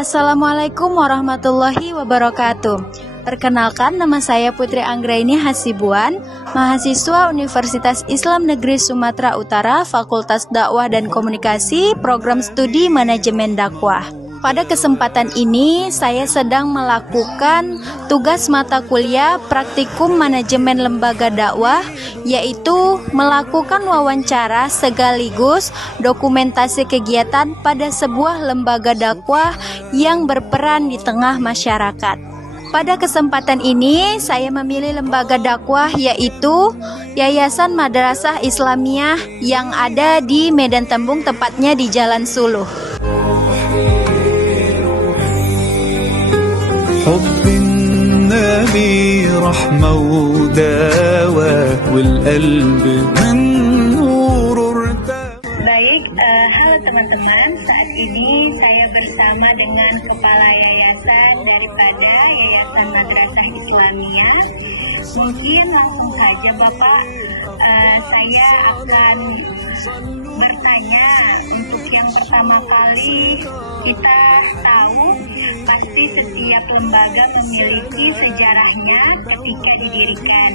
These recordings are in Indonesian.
Assalamualaikum warahmatullahi wabarakatuh. Perkenalkan, nama saya Putri Anggraini Hasibuan, mahasiswa Universitas Islam Negeri Sumatera Utara, Fakultas Dakwah dan Komunikasi, Program Studi Manajemen Dakwah. Pada kesempatan ini, saya sedang melakukan tugas mata kuliah Praktikum Manajemen Lembaga Dakwah, yaitu melakukan wawancara sekaligus dokumentasi kegiatan pada sebuah lembaga dakwah yang berperan di tengah masyarakat. Pada kesempatan ini, saya memilih lembaga dakwah yaitu Yayasan Madrasah Islamiyah yang ada di Medan Tembung, tepatnya di Jalan Suluh. حب النبي رحمة ودواء والقلب من نور ارتاح. Baik, halo teman-teman. Saat ini saya bersama dengan kepala yayasan daripada Yayasan Madrasah Islamiyah. Mungkin langsung saja Bapak, saya akan bertanya. Untuk yang pertama kali, kita tahu pasti setiap lembaga memiliki sejarahnya ketika didirikan.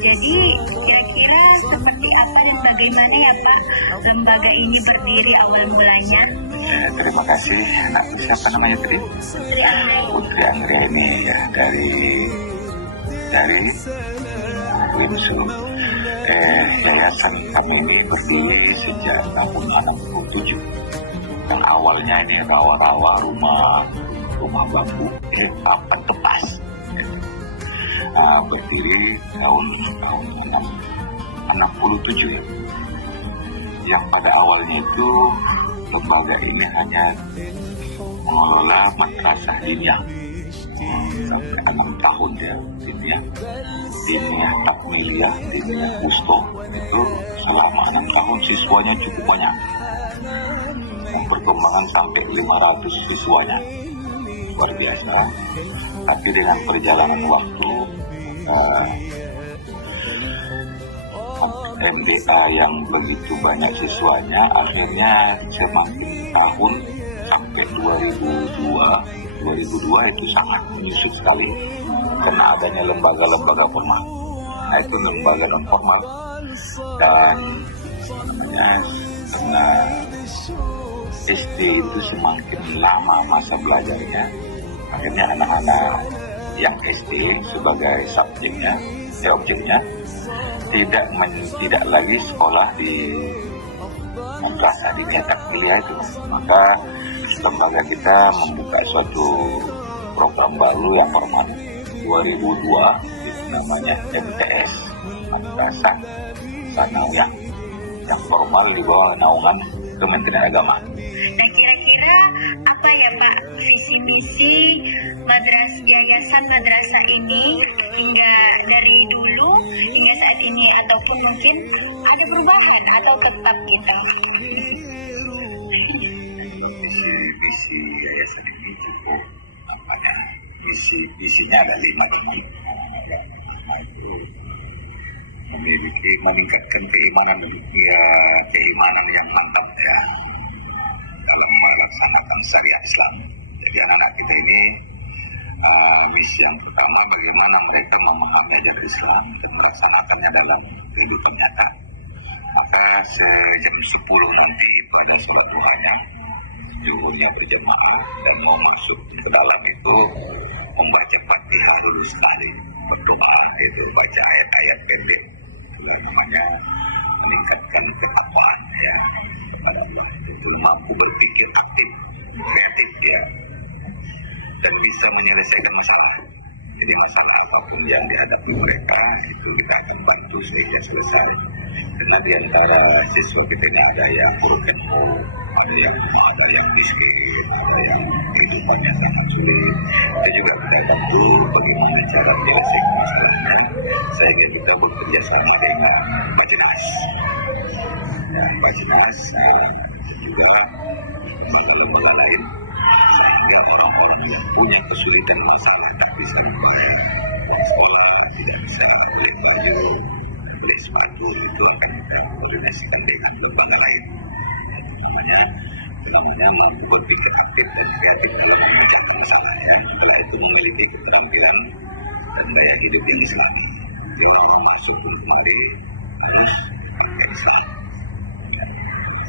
Jadi kira-kira seperti apa dan bagaimana ya Pak lembaga ini berdiri awal mulanya? Terima kasih. Siapa namanya tadi? Putri Anggraini ya, dari Wimsu. Yayasan kami ini berdiri sejak tahun 67. Yang awalnya ini rawa-rawa rumah bambu, papan tepas. Berdiri tahun 67 ya. Yang pada awalnya itu lembaga ini hanya mengelola madrasah diniyah. Sampai 6 tahun ya, diniyah takmiliyah, diniyah wusto itu selama 6 tahun siswanya cukup banyak. Perkembangan sampai 500 siswanya, luar biasa. Tapi dengan perjalanan waktu, MDA yang begitu banyak siswanya, akhirnya semakin tahun sampai 2002 itu sangat menyusut sekali karena adanya lembaga-lembaga formal. Nah, itu lembaga non formal dan karena SD itu semakin lama masa belajarnya, akhirnya anak-anak yang SD sebagai objeknya tidak lagi sekolah di madrasah diniyah takmiliyah itu. Maka lembaga kita membuka suatu program baru yang formal 2002, itu namanya MTS, Madrasah Sanawiyah, yang formal di bawah naungan Kementerian Agama. Nah, kira-kira apa ya Pak visi misi Yayasan Madrasah ini hingga dari dulu hingga saat ini, ataupun mungkin ada perubahan atau tetap gitu? Visi yayasan ini cukup visinya ada 5 teman. Memiliki meningkatkan keimanan yang mantap ya, melaksanakan syariat Islam. Jadi anak-anak kita ini misi yang pertama, bagaimana mereka memahami ajaran Islam dan melaksanakannya dalam kehidupan nyata. Maka sejam 10 nanti pada suatu duhanya zuhurnya berjamaah dan mau masuk ke dalam itu membaca Fatihah dulu sekali, berdoa itu, baca ayat-ayat pendek, namanya meningkatkan ketakwaan ya, itu mampu berpikir aktif, kreatif ya, dan bisa menyelesaikan masalah. Jadi masalah apapun yang dihadapi mereka itu kita akan bantu sehingga selesai. Karena di antara siswa kita ini ada yang broken home, ada yang miskin, ada yang kehidupannya sangat sulit. Kita juga akan bantu bagaimana cara menyelesaikan masalahnya sehingga kita bekerja sama dengan Bajnas. Bajnas juga lembaga lain sehingga orang-orang yang punya kesulitan masalah tidak bisa sekolah, tidak bisa beli baju, beli sepatu, itu akan kita koordinasikan dengan lembaga lain. namanya mampu berpikir aktif dan kreatif dalam memecahkan masalahnya. Mereka itu memiliki keterampilan dan gaya hidup yang islami. Jadi orang masuk pun kembali terus Islam.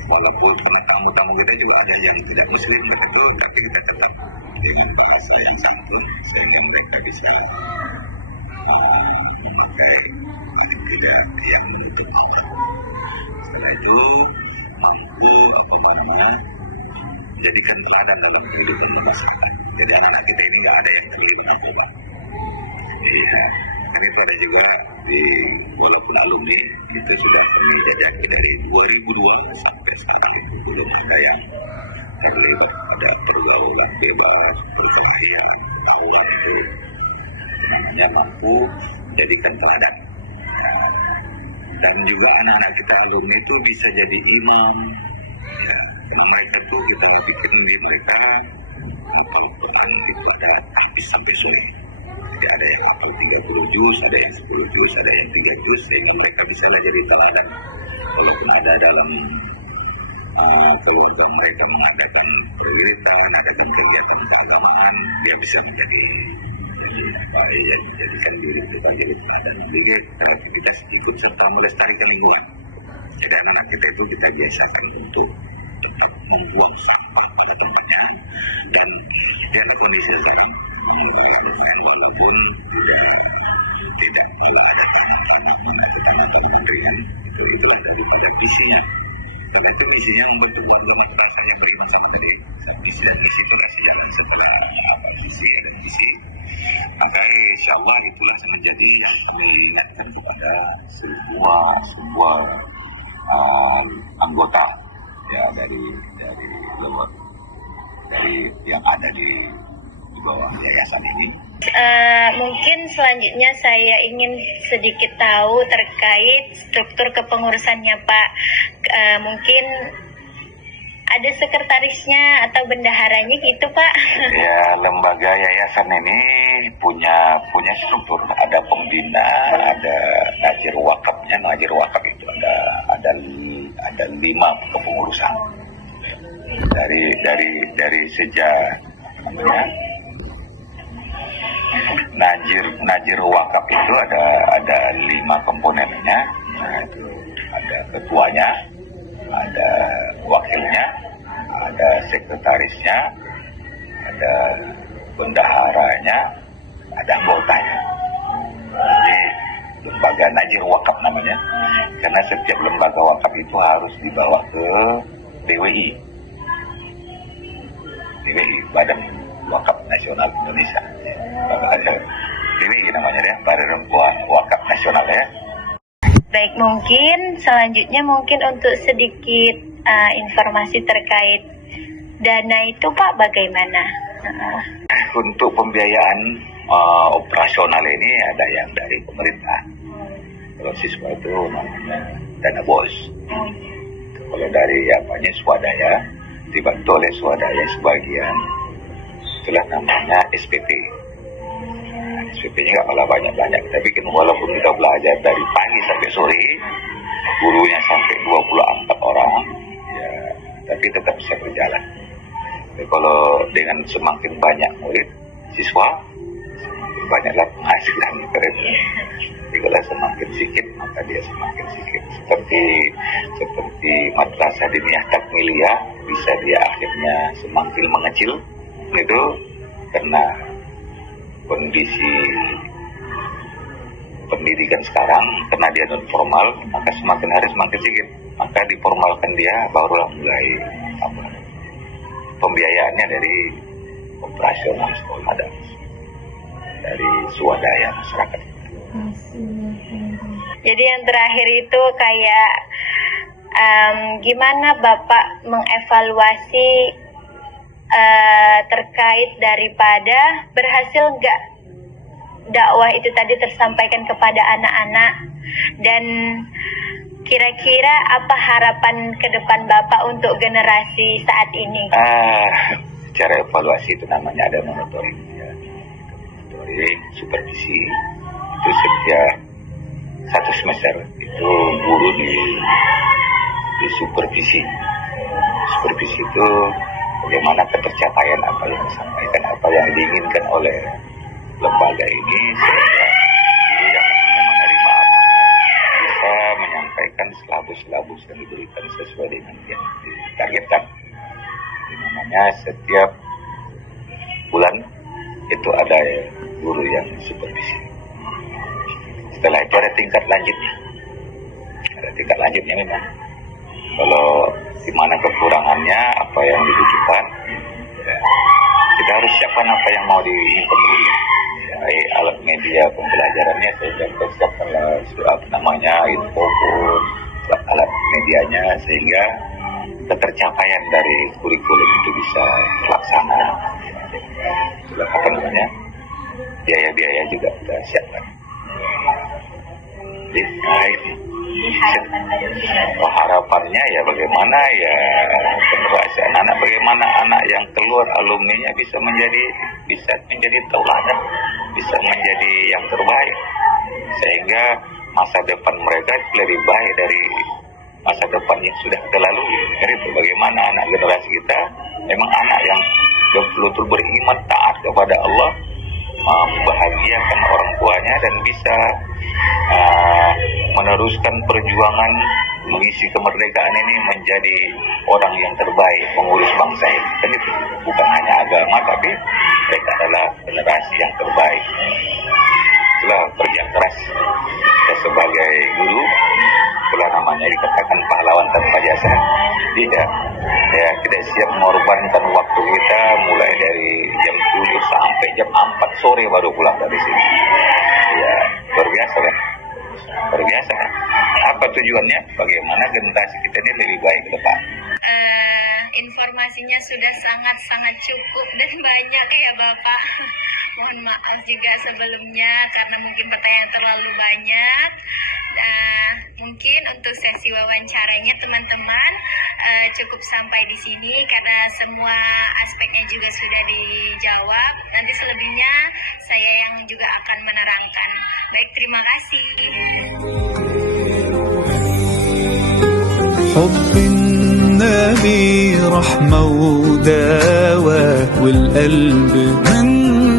Walaupun karena tamu-tamu kita juga ada yang tidak muslim betul, tapi kita tetap dengan bahasa yang santun sehingga mereka bisa memakai tidak yang menutup aurat. Setelah itu mampu jadikan teladan dalam kehidupan masyarakat. Jadi anak kita ini nggak ada yang terlibat narkoba. Iya, itu ada juga di walaupun alumni itu sudah menjadi dari 2002 sampai sekarang belum ada yang terlibat pada pergaulan bebas, perkelahian, itu yang mampu menjadikan teladan. Dan juga anak-anak kita alumni itu bisa jadi imam. Ya, mereka tuh kita bikin di mereka hafal Quran itu kayak habis sampai sore. Jadi ada yang hafal 30 juz, ada yang 10 juz, ada yang 3 juz, sehingga mereka bisa jadi teladan. Walaupun ada dalam keluarga mereka mengadakan perwiritan, mengadakan kegiatan keagamaan, dia bisa menjadi jadikan diri kita jadi sedikit beraktivitas ikut serta melestarikan lingkungan. Jadi anak kita itu kita biasakan untuk tetap membuang sampah pada tempatnya dan lihat kondisi sekarang walaupun tidak juga ada tanaman ringan itu ada visinya. Dan itu visinya membuat tubuh ulama rasanya beriman sama tadi bisa misi tugasnya setelah visi maka insya Allah itulah menjadi diingatkan kepada sebuah anggota ya dari yang ada di bawah yayasan ini. Mungkin selanjutnya saya ingin sedikit tahu terkait struktur kepengurusannya Pak. Mungkin ada sekretarisnya atau bendaharanya gitu Pak? Ya, lembaga yayasan ini punya struktur, ada pembina, ada najir wakafnya. Najir wakaf itu ada 5 kepengurusan dari sejak namanya najir wakaf itu ada 5 komponennya. Nah, itu ada ketuanya, ada wakilnya, ada sekretarisnya, ada bendaharanya, ada anggotanya. Jadi lembaga najir wakaf namanya, karena setiap lembaga wakaf itu harus dibawa ke BWI, Badan Wakaf Nasional Indonesia. BWI namanya ya, Badan Wakaf Nasional ya. Baik, mungkin selanjutnya untuk sedikit informasi terkait dana itu Pak bagaimana? Untuk pembiayaan operasional ini ada yang dari pemerintah. Kalau siswa itu namanya dana BOS. Kalau dari swadaya, dibantu oleh swadaya sebagian, itulah namanya SPP. SPP-nya nggak kalah banyak-banyak, tapi kan walaupun kita belajar dari pagi sampai sore, gurunya sampai 24 orang, ya, tapi tetap bisa berjalan. Jadi kalau dengan semakin banyak murid, siswa, semakin banyaklah penghasilan mereka. Jadi kalau semakin sedikit, maka dia semakin sedikit. Seperti madrasah diniyah takmiliyah, bisa dia akhirnya semakin mengecil, itu karena kondisi pendidikan sekarang, karena dia non formal, maka semakin hari semakin sedikit. Maka diformalkan dia, barulah mulai pembiayaannya dari operasional sekolah dan dari swadaya masyarakat. Jadi yang terakhir itu kayak gimana Bapak mengevaluasi terkait daripada berhasil nggak dakwah itu tadi tersampaikan kepada anak-anak, dan kira-kira apa harapan ke depan Bapak untuk generasi saat ini? Cara evaluasi itu namanya ada monitoring, ya. Monitoring, supervisi itu setiap 1 semester itu guru di supervisi supervisi itu bagaimana ketercapaian apa yang disampaikan, apa yang diinginkan oleh lembaga ini, sehingga guru yang menerima amanah bisa menyampaikan silabus-silabus yang diberikan sesuai dengan yang ditargetkan. Namanya setiap bulan itu ada guru yang supervisi. Setelah itu ada tingkat lanjutnya. Ada tingkat lanjutnya memang. Kalau di mana kekurangannya, apa yang dibutuhkan, ya, kita harus siapkan apa yang mau diinput dulu. Ya, alat media pembelajarannya saya siapkan apa namanya, infocus, alat medianya, sehingga ketercapaian dari kurikulum itu bisa terlaksana. Apa namanya, biaya-biaya juga kita siapkan. Jadi, harapannya ya bagaimana ya generasi anak, bagaimana anak yang keluar alumninya bisa menjadi tauladan, bisa menjadi yang terbaik, sehingga masa depan mereka lebih baik dari masa depan yang sudah kita lalui. Jadi bagaimana anak generasi kita memang anak yang betul-betul beriman, taat kepada Allah, membahagiakan orang tuanya, dan bisa meneruskan perjuangan mengisi kemerdekaan ini menjadi orang yang terbaik mengurus bangsa ini. Dan itu bukan hanya agama, tapi mereka adalah generasi yang terbaik. Itulah kerja keras kita sebagai guru. Itulah namanya dikatakan pahlawan tanpa jasa. Tidak, ya, tidak siap mengorbankan waktu kita mulai dari jam 7 sampai jam 4 sore baru pulang dari sini. Ya, luar biasa kan? Luar biasa kan? Apa tujuannya? Bagaimana generasi kita ini lebih baik ke depan? Informasinya sudah sangat-sangat cukup dan banyak ya Bapak. Mohon maaf juga sebelumnya karena mungkin pertanyaan terlalu banyak. Mungkin untuk sesi wawancaranya teman-teman cukup sampai di sini karena semua aspeknya juga sudah dijawab. Nanti selebihnya saya yang juga akan menerangkan. Baik, terima kasih. حب النبي رحمة ودواء والقلب من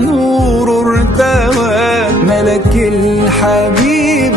نور ارتوى ملك الحبيب